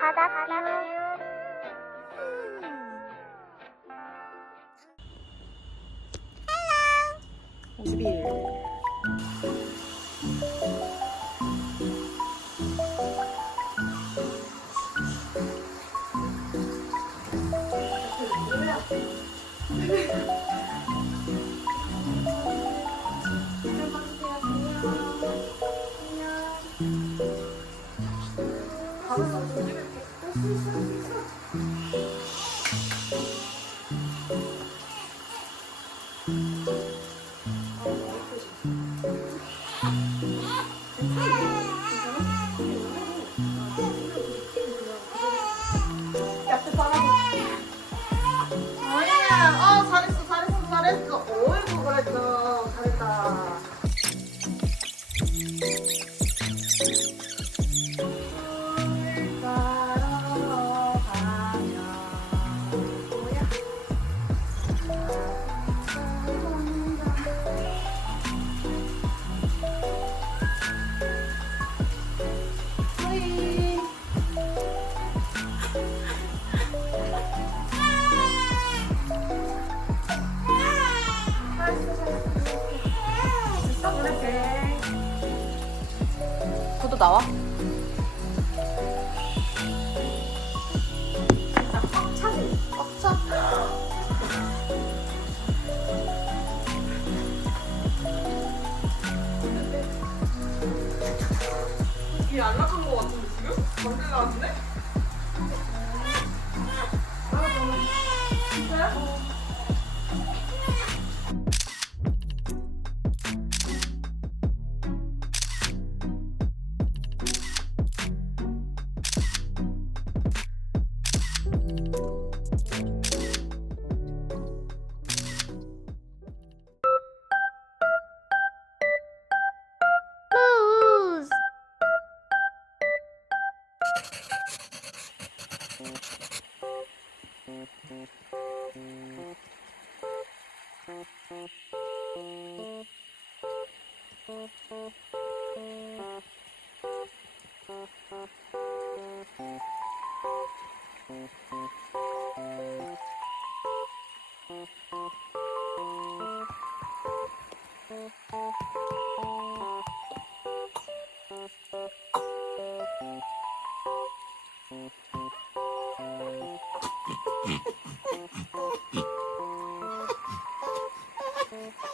Hello. 저도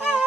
Ah!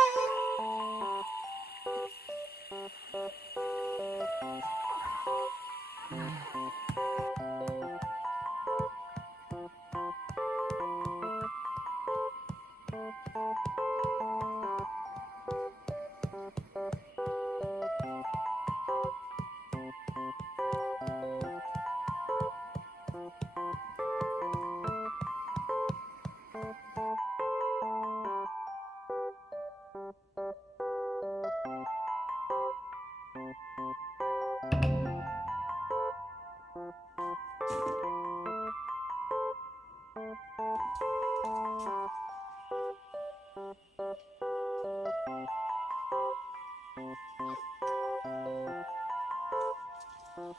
Thank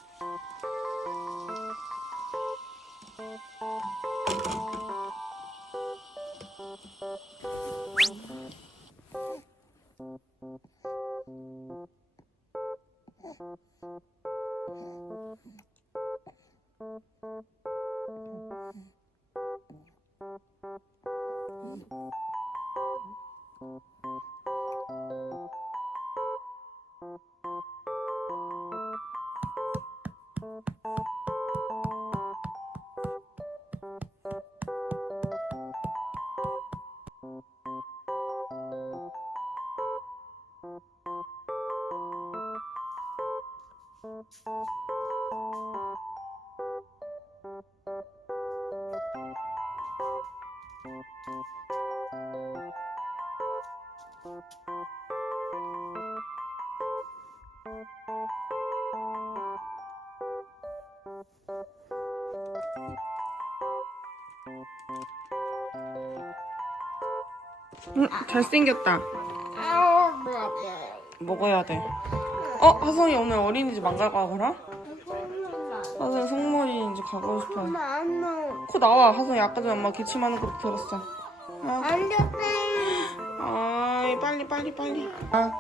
you. 응, 잘생겼다. 먹어야 돼. 어, 하성이 오늘 어린이집 안갈 거야, 그럼? 하성이 이제 가고 싶어. 코 나와. 하성이 아까 전에 엄마 기침하는 거 들었어. 아, 안 돼. 아이, 빨리, 빨리, 빨리. 아,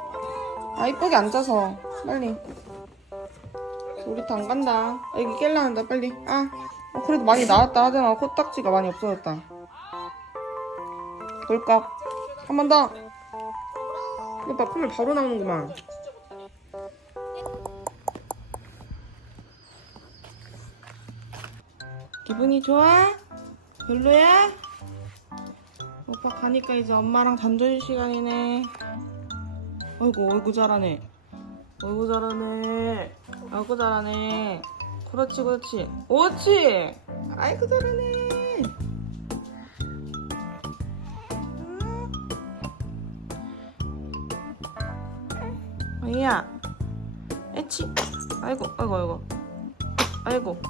아 이쁘게 앉아서. 빨리. 우리도 안 간다. 애기 깰라는다, 빨리. 아, 어, 그래도 많이 나왔다 하잖아. 코딱지가 많이 없어졌다. 돌깍. 한 번 더. 봐, 콧물 바로 나오는구만. 기분이 좋아? 별로야? 오빠 가니까 이제 엄마랑 단둘이 시간이네. 어이구 잘하네. 어이구 잘하네. 아이고 잘하네. 그렇지, 그렇지. 옳지! 아이고 잘하네. 응? 아이야. 에치. 아이고, 아이고, 아이고. 아이고.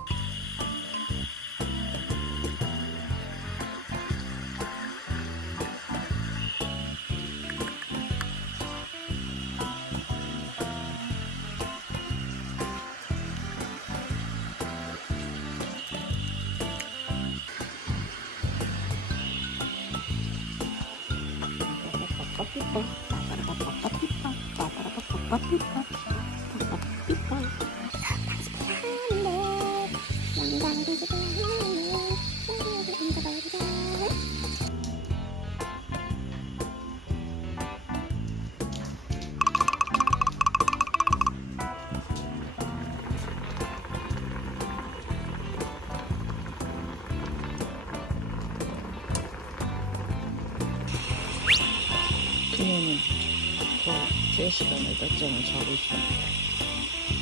3시간을 낮잠을 자고 있습니다.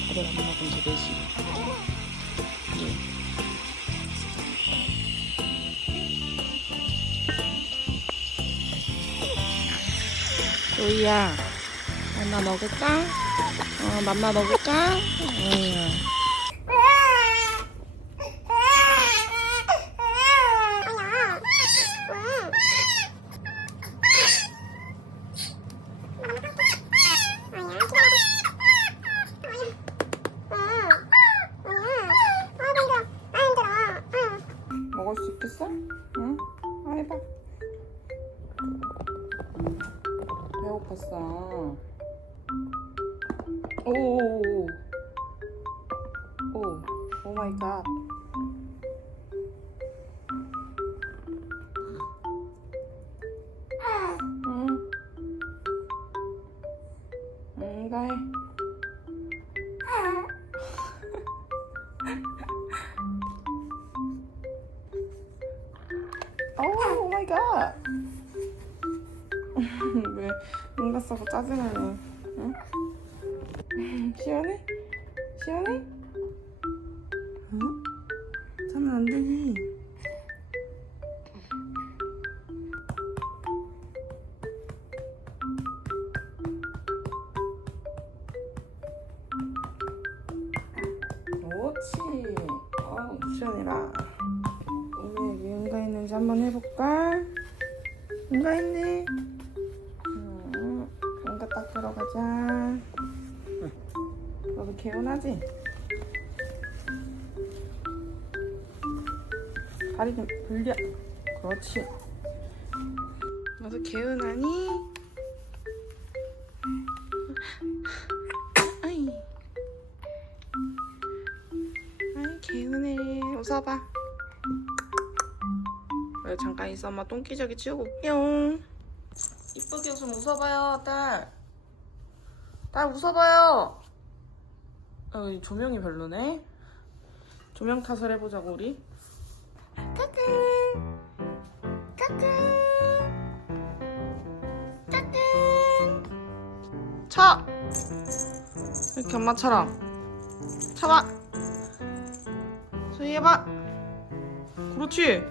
밥을 안 먹은 지 4시간. 예. 로이야, 맘마 먹을까? 어, 맘마 먹을까? 어 뭔가 써서 짜증나네. 응? 시원해? 시원해? 응? 자면 안 되니. 그렇지. 어우, 시원해라. 오늘 응가 있는지 한번 해볼까? 응가 있네. 들어가자. 너도 개운하지? 다리 좀 돌려. 그렇지. 너도 개운하니? 아이. 아이, 개운해. 웃어봐. 왜 잠깐 있어 엄마 똥기저귀 치우고 올게요 이쁘게 좀 웃어봐요 딸 딸 웃어봐요. 어, 이 조명이 별로네. 조명 탓을 해보자고 우리. 까꿍 까꿍 까꿍 차! 이렇게 엄마처럼. 차봐. 소희 해봐. 그렇지?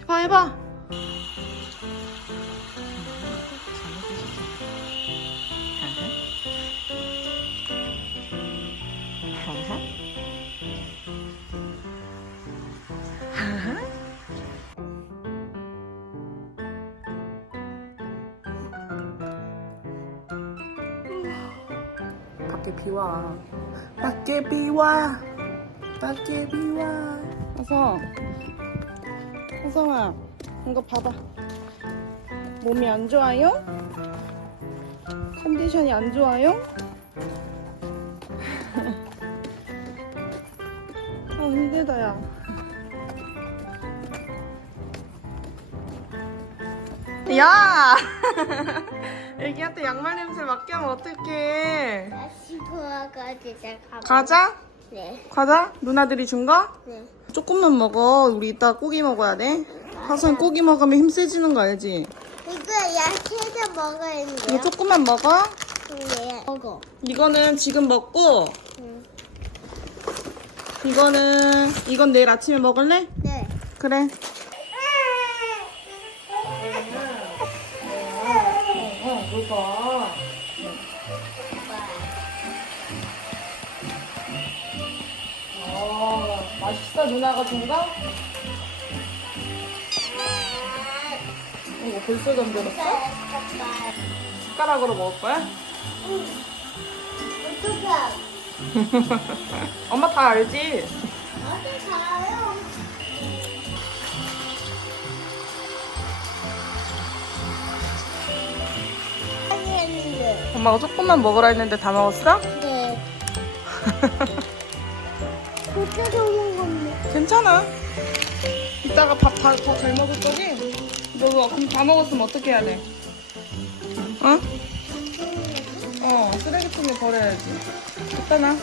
해봐 해봐 밖에 비와 밖에 비와 어서 어성아 이거 봐봐 몸이 안 좋아요? 컨디션이 안 좋아요? 아 힘들다 야 야! 애기한테 양말 냄새 맡게 하면 어떡해 가. 과자? 네. 과자? 누나들이 준 거? 네. 조금만 먹어. 우리 이따 고기 먹어야 돼. 하선 고기 먹으면 힘 세지는 거 알지? 이거 야채도 먹어야 이거 되는데요? 조금만 먹어. 네. 먹어. 이거는 지금 먹고, 응. 이거는, 이건 내일 아침에 먹을래? 네. 그래. 어, 이거. 어, 맛있어, 누나가 준 거? 이거 벌써 덤벼졌어? 숟가락으로 먹을 거야? 어떡해? 엄마 다 알지? 엄마가 조금만 먹으라 했는데 다 먹었어? 네. 그때 먹은 건데. 괜찮아. 이따가 밥다더잘 먹을 거지? 너 그럼 다 먹었으면 어떻게 해야 돼? 어? 어, 쓰레기통에 버려야지. 갖다 놔.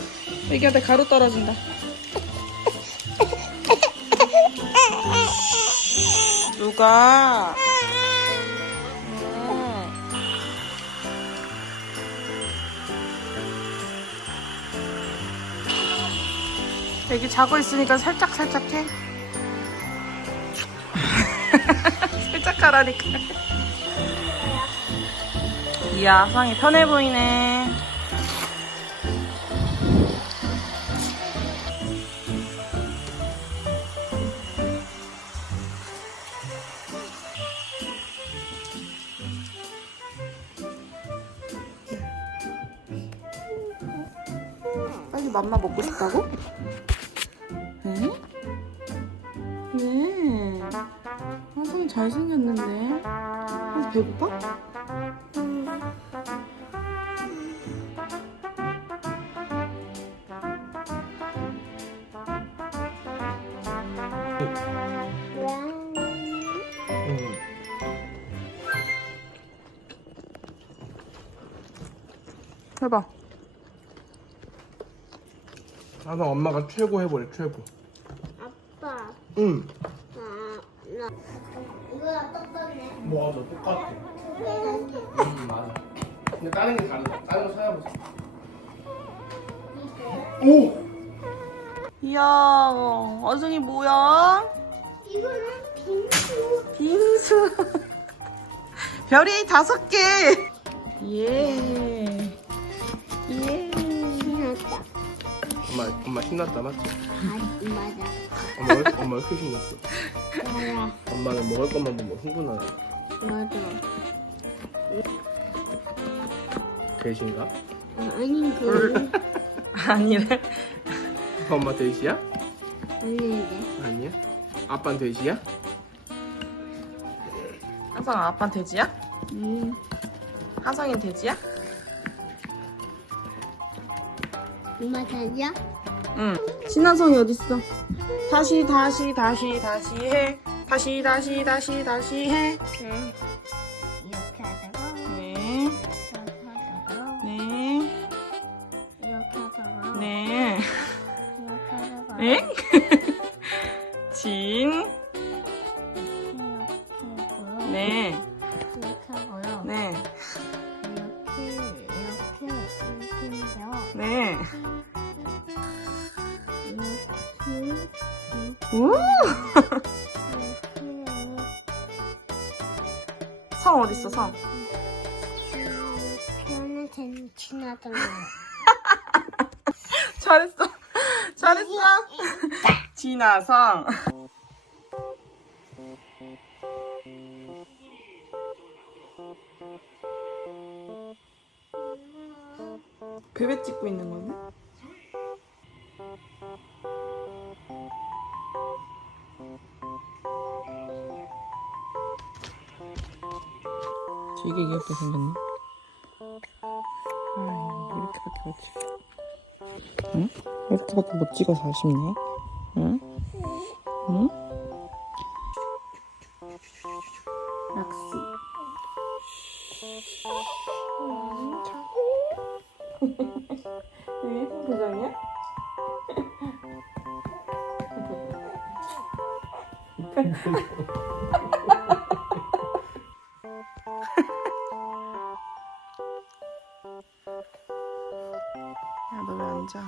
애기한테 가루 떨어진다. 누가? 애기 자고 있으니까 살짝 살짝 해. 살짝 하라니까. 이야, 상이 편해 보이네. 빨리 맘마 먹고 싶다고? 잘생겼는데. 아, 배고파? 응. 해봐. 나도 엄마가 최고 해보래 최고. 아빠. 응. 나, 나. 이거 똑같네. 맞아 똑같아. 응 맞아. 근데 다른 게 다르다. 다른 거 찾아보자. 오. 이야, 어승이 뭐야? 이거는 빙수. 빙수. 별이 다섯 개. 예. 예. 신났다. 엄마 엄마 신났다 맞지? 아, 맞아. 엄마 왜, 엄마 왜 이렇게 신났어? 맞아. 엄마는 먹을 것만 보면 흥분하네. 맞아. 돼지인가? 아, 아닌 그 아니래. 엄마 돼지야? 아닌데. 아니야. 아빠는 돼지야? 하성 아빠 돼지야? 음. 하성이 돼지야? 엄마 자기야? 응. 신하성이 어딨어? 다시 다시 다시 다시 해. 다시 다시 다시 다시 해. 응. 이렇게 하다가 네. 이렇게 하다가 네. 이렇게 하다가 네. 이렇게 하다가 엥? 진. 이렇게 하고요. 네. 이렇게 하고요. 네. 이렇게 이렇게 이렇게 해서 네. 우! 이렇게 성 어딨어, 성? 표현을 된 지나던 잘했어. 잘했어. 진아성. 베베 찍고 있는 건데? 되게 귀엽게 생겼네. 아, 이렇게밖에 못 찍어. 응? 이렇게밖에 못 찍어서 아쉽네. 야, 너 왜 앉아?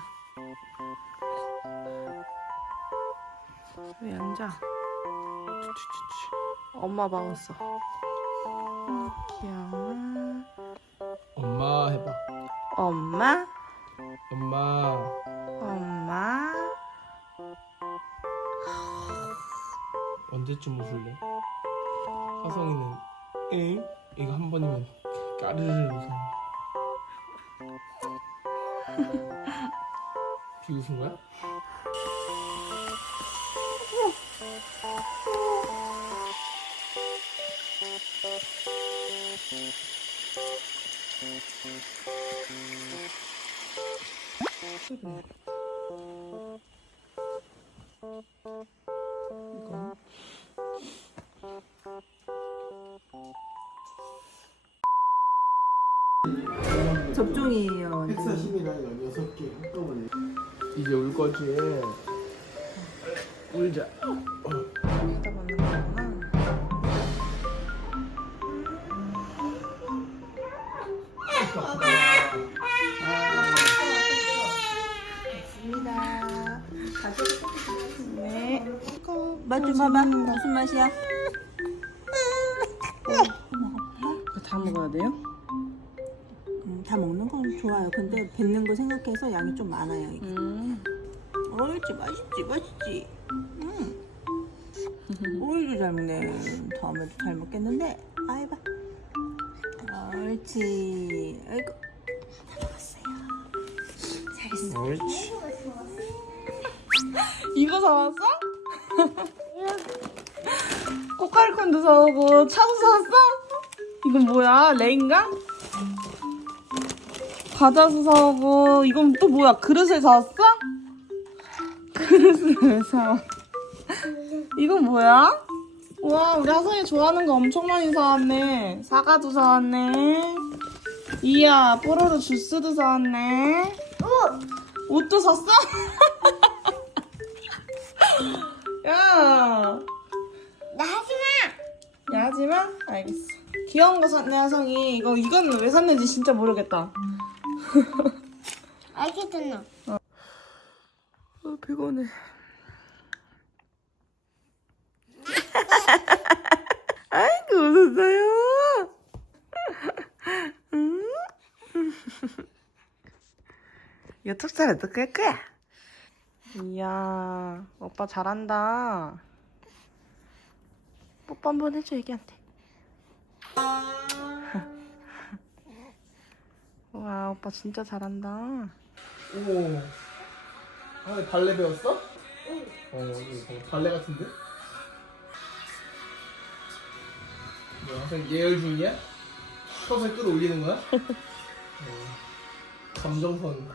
왜 앉아? 추추추추. 엄마 먹었어. 음, 귀여워. 엄마 해봐. 엄마? 엄마. 엄마? 언제쯤 웃을래? 화성이는 엥? 이거 한 번이면 까르르 웃어. 비웃은 거야? 이거. 접종이에요. 완전. 140이랑 16개 한꺼번에 이제 울 거지 울자 여기다 맞는 거구나. 네. 맛좀 봐봐. 무슨 맛이야? 다 먹어야 돼요? 음, 다 먹는 건 좋아요. 근데 뱉는 거 생각해서 양이 좀 많아요. 이게. 음. 옳지, 맛있지, 맛있지. 음. 오이도 잘 먹네. 다음에도 잘 먹겠는데. 아이 봐. 옳지. 아이고. 옳지 이거 사왔어? 꽃갈콘도 사오고 차도 사왔어? 이건 뭐야? 레인가? 과자도 사오고 이건 또 뭐야? 그릇을 사왔어? 사? 이건 뭐야? 와 우리 하성이 좋아하는 거 엄청 많이 사왔네 사과도 사왔네 이야 뽀로로 주스도 사왔네 옷도 샀어? 야, 나 하지마. 야 하지마. 알겠어. 귀여운 거 샀네 하성이. 이거 이건 왜 샀는지 진짜 모르겠다. 알겠잖아. 어 피곤해. 아이고 웃었어요. 음? 이거 툭살 어떻게 할 거야? 이야, 오빠 잘한다. 뽀뽀 한 번 해줘, 애기한테. 와, 오빠 진짜 잘한다. 오 아, 발레 배웠어? 응 어, 이거 발레 같은데? 뭐 항상 예열 중이야? 컷을 끌어올리는 거야? 어, 감정선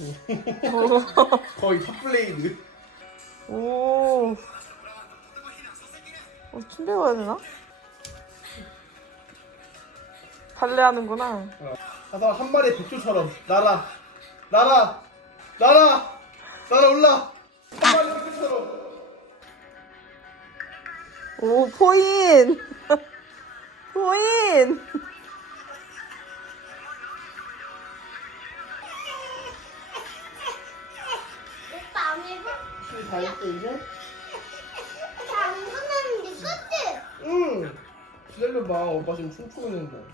오. 거의 탑블레이드 오. 어, 춤 배워야 되나? 발레 하는구나. 가서 한 마리 백조처럼 날아 날아올라 한 마리 백조처럼 오, 포인! 포인! 오빠 안 해봐? 다 했어 이제? 안 끝났는데 끝이. 응 기다려봐 오빠 지금 춤추고 있는데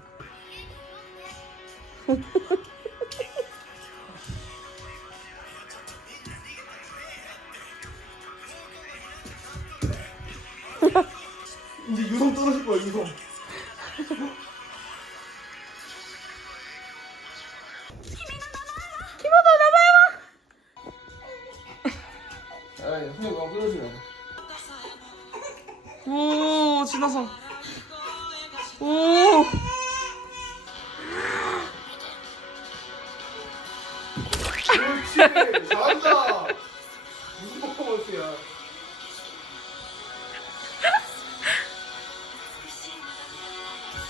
떨어질 거야 유성 아, 선생님 와 끊어주면 오, 지나서. 오. 그렇지 잘한다. 무슨 퍼포먼스야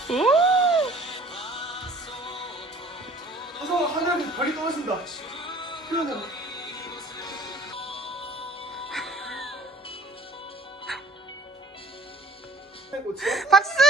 오. 하성아 하늘에서 별이 떨어진다 최고치야? 박수!